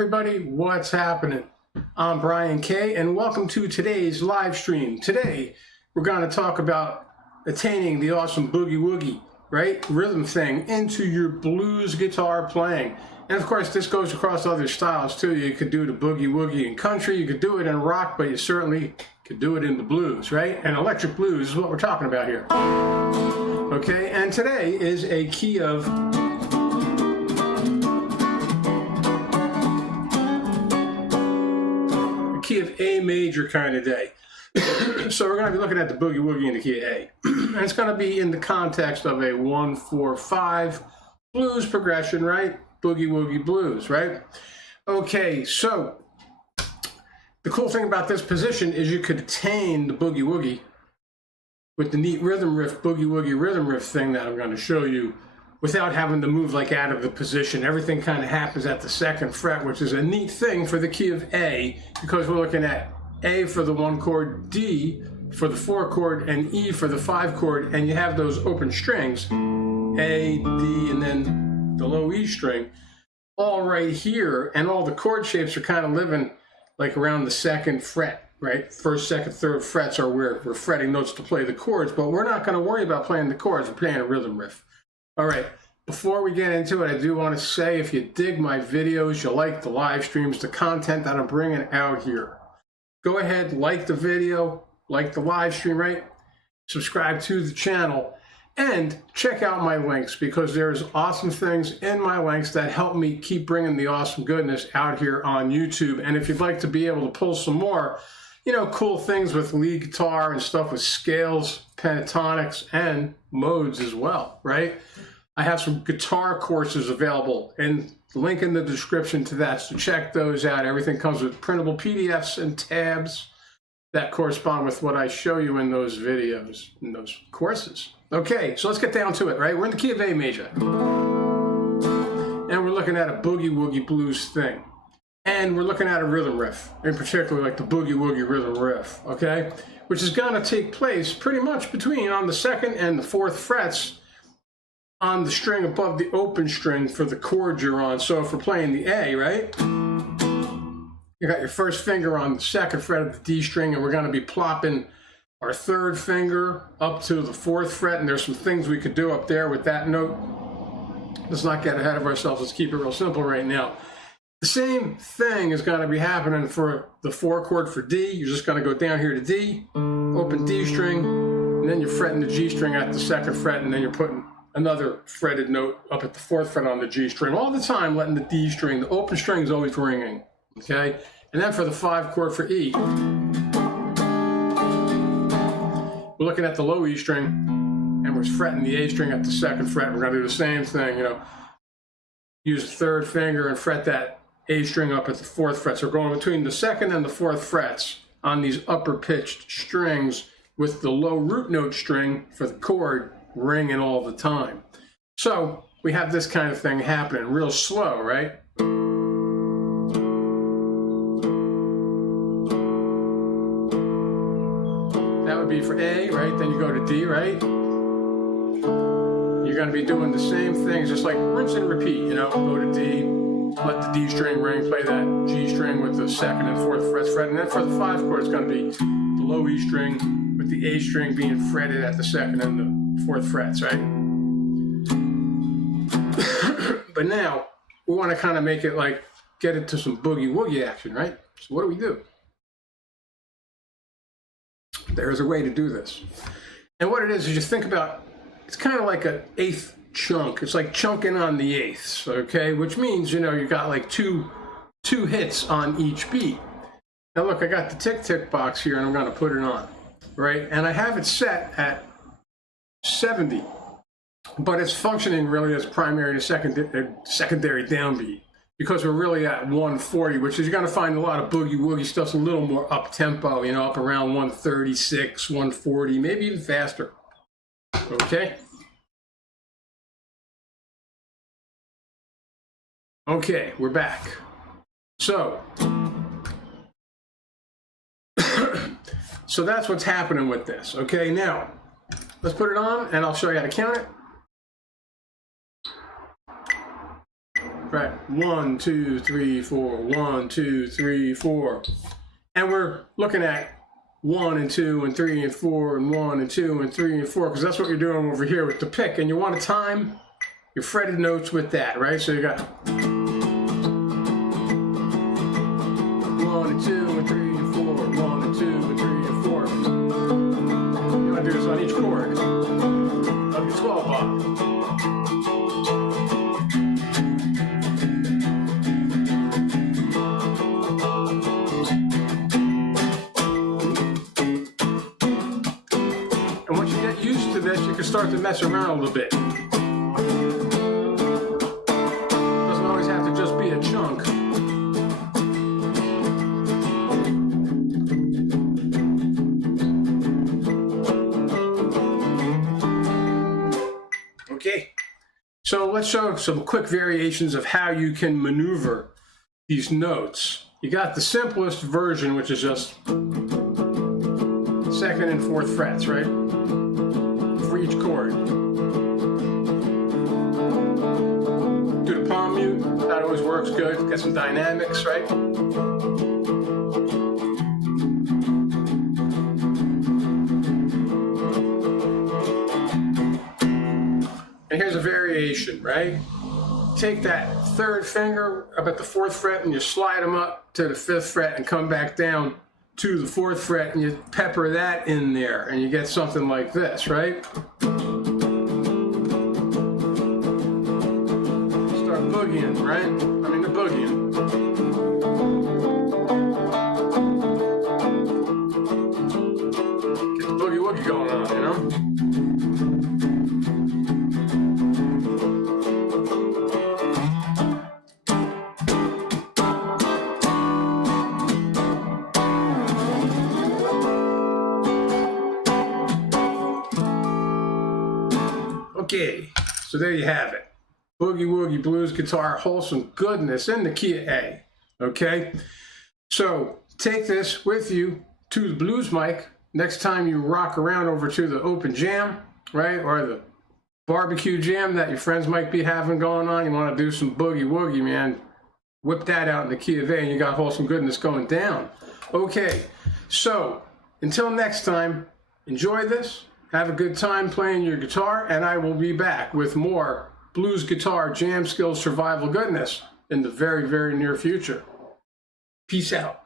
everybody, what's happening? I'm Brian K, and welcome to today's live stream. Today, we're going to talk about attaining the awesome Boogie Woogie, right? Rhythm thing into your blues guitar playing. And of course, this goes across other styles too. You could do the Boogie Woogie in country, you could do it in rock, but you certainly could do it in the blues, right? And electric blues is what we're talking about here. Okay, and today is a key of A major kind of day. So we're going to be looking at the Boogie Woogie in the key of A. And it's going to be in the context of a 1-4-5 blues progression, right? Boogie Woogie blues, right? Okay, so the cool thing about this position is you could attain the Boogie Woogie with the neat rhythm riff, Boogie Woogie rhythm riff thing that I'm going to show you without having to move like out of the position. Everything kind of happens at the second fret, which is a neat thing for the key of A, because we're looking at A for the 1 chord, D for the 4 chord, and E for the 5 chord, and you have those open strings, A, D, and then the low E string, all right here, and all the chord shapes are kind of living like around the second fret, right? First, second, third frets are where we're fretting notes to play the chords, but we're not going to worry about playing the chords, we're playing a rhythm riff. All right, before we get into it, I do want to say if you dig my videos, you like the live streams, the content that I'm bringing out here, go ahead, like the video, like the live stream, right? Subscribe to the channel and check out my links, because there's awesome things in my links that help me keep bringing the awesome goodness out here on YouTube. And if you'd like to be able to pull some more, you know, cool things with lead guitar and stuff with scales, pentatonics, and modes as well, right? I have some guitar courses available, and link in the description to that, so check those out. Everything comes with printable PDFs and tabs that correspond with what I show you in those videos, in those courses. Okay, so let's get down to it, right? We're in the key of A major, and we're looking at a Boogie Woogie blues thing. And we're looking at a rhythm riff, in particular like the Boogie Woogie rhythm riff, okay? Which is gonna take place pretty much between on the 2nd and the 4th frets on the string above the open string for the chord you're on. So if we're playing the A, right? You got your first finger on the 2nd fret of the D string, and we're gonna be plopping our 3rd finger up to the 4th fret, and there's some things we could do up there with that note. Let's not get ahead of ourselves, let's keep it real simple right now. The same thing is going to be happening for the 4 chord for D. You're just going to go down here to D, open D string, and then you're fretting the G string at the 2nd fret, and then you're putting another fretted note up at the 4th fret on the G string. All the time letting the D string, the open string is always ringing, okay? And then for the 5 chord for E, we're looking at the low E string, and we're fretting the A string at the 2nd fret. We're going to do the same thing, you know, use the 3rd finger and fret that A string up at the 4th fret. So we're going between the 2nd and the 4th frets on these upper pitched strings with the low root note string for the chord ringing all the time. So we have this kind of thing happening real slow, right? That would be for A, right? Then you go to D, right? You're going to be doing the same things, just like rinse and repeat, you know, go to D, let the D string ring, play that G string with the 2nd and 4th frets fret, and then for the 5 chord, it's going to be the low E string with the A string being fretted at the 2nd and the 4th frets, right? But now, we want to kind of make it like, get into some Boogie Woogie action, right? So what do? There's a way to do this. And what it is you think about, it's kind of like an 8th chunk. It's like chunking on the 8ths, okay? Which means, you know, you got like two hits on each beat. Now look, I got the tick-tick box here, and I'm gonna put it on, right? And I have it set at 70, but it's functioning really as primary to secondary downbeat, because we're really at 140, which is, you're gonna find a lot of Boogie Woogie stuff's a little more up-tempo, you know, up around 136, 140, maybe even faster. Okay. Okay, we're back. So, so that's what's happening with this. Okay, now let's put it on, and I'll show you how to count it. right? 1, 2, 3, 4, 1, 2, 3, 4. And we're looking at 1 and 2 and 3 and 4 and 1 and 2 and 3 and 4, because that's what you're doing over here with the pick. And you want to time your fretted notes with that, right? So you got 1 and 2 and 3 and 4, 1 and 2 and 3 and 4. You want to do this on each chord of your 12 bar. And once you get used to this, you can start to mess around a little bit. Doesn't always have to just be a chunk. Okay, so let's show some quick variations of how you can maneuver these notes. You got the simplest version, which is just 2nd and 4th frets, right? For each chord. Do the palm mute, that always works good. Get some dynamics, right? And here's a variation, right? Take that 3rd finger up at the 4th fret and you slide them up to the 5th fret and come back down to the 4th fret and you pepper that in there and you get something like this, right? Start boogieing, right? I mean the boogieing. Get the boogie woogie going on, you know? Okay, so there you have it. Boogie Woogie blues guitar, wholesome goodness in the key of A. Okay, so take this with you to the blues mic next time you rock around over to the open jam, right? Or the barbecue jam that your friends might be having going on. You want to do some Boogie Woogie, man. Whip that out in the key of A and you got wholesome goodness going down. Okay, so until next time, enjoy this. Have a good time playing your guitar, and I will be back with more blues guitar jam skills survival goodness in the very, very near future. Peace out.